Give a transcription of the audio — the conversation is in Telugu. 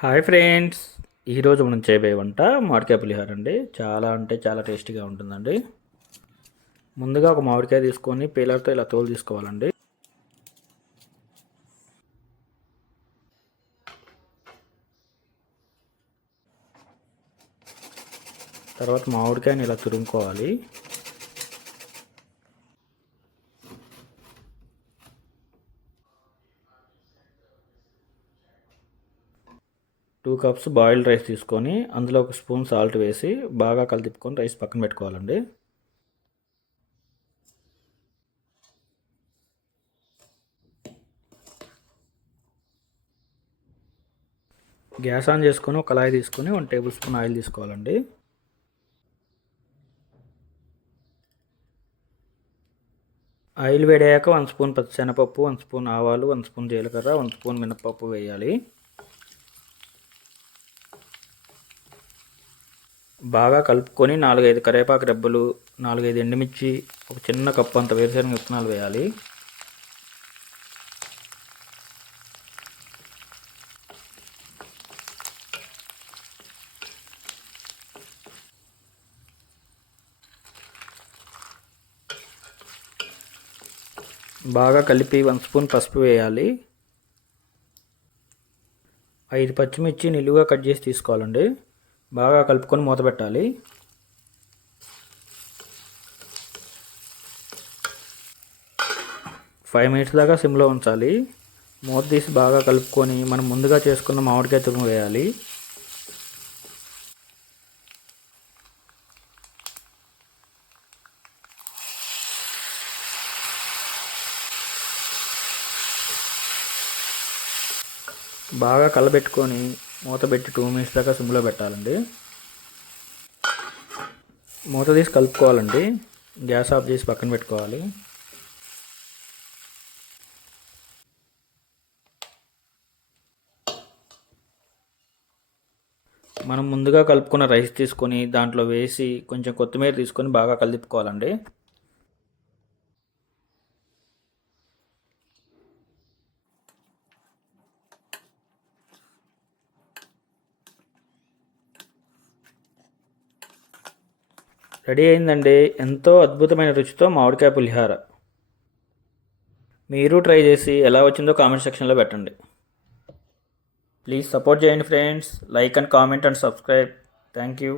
హాయ్ ఫ్రెండ్స్, ఈరోజు మనం చేయబోయే వంట మామిడికాయ పులిహోర అండి. చాలా అంటే చాలా టేస్టీగా ఉంటుందండి. ముందుగా ఒక మామిడికాయ తీసుకొని పీలర్తో ఇలా తోలు తీసుకోవాలండి. తర్వాత మామిడికాయని ఇలా తురుముకోవాలి. టూ కప్స్ బాయిల్డ్ రైస్ తీసుకొని అందులో ఒక స్పూన్ సాల్ట్ వేసి బాగా కలిపుకొని రైస్ పక్కన పెట్టుకోవాలండి. గ్యాస్ ఆన్ చేసుకొని ఒక కళాయి తీసుకొని 1 టేబుల్ స్పూన్ ఆయిల్ తీసుకోవాలండి. ఆయిల్ వేడయ్యాక 1 స్పూన్ పచ్చిశనగపప్పు, 1 స్పూన్ ఆవాలు, 1 స్పూన్ జీలకర్ర, 1 స్పూన్ మినపప్పు వేయాలి. బాగా కలుపుకొని 4-5 కరివేపాకు రెబ్బలు, 4-5 ఎండుమిర్చి, ఒక చిన్న కప్పు అంత వేరుశనగ విత్తనాలు వేయాలి. బాగా కలిపి 1 స్పూన్ పసుపు వేయాలి. 5 పచ్చిమిర్చి నిలువుగా కట్ చేసి తీసుకోవాలండి. బాగా కలుపుకొని మూత పెట్టాలి. ఫైవ్ మినిట్స్ దాకా సిమ్లో ఉంచాలి. మూత తీసి బాగా కలుపుకొని మనం ముందుగా చేసుకున్న మామిడికాయ తురుము వేయాలి. బాగా కలబెట్టుకొని మూత పెట్టి 2 మినిట్స్ దాకా సిమ్లో పెట్టాలండి. మూత తీసి కలుపుకోవాలండి. గ్యాస్ ఆఫ్ చేసి పక్కన పెట్టుకోవాలి. మనం ముందుగా కలుపుకున్న రైస్ తీసుకొని దాంట్లో వేసి కొంచెం కొత్తిమీర తీసుకొని బాగా కలుపుకోవాలండి. రెడీ అయిందండి. ఎంతో అద్భుతమైన రుచితో మామిడికాయ పులిహోర. మీరు ట్రై చేసి ఎలా వచ్చిందో కామెంట్ సెక్షన్లో పెట్టండి. ప్లీజ్ సపోర్ట్ చేయండి friends. Like and comment and subscribe. Thank you.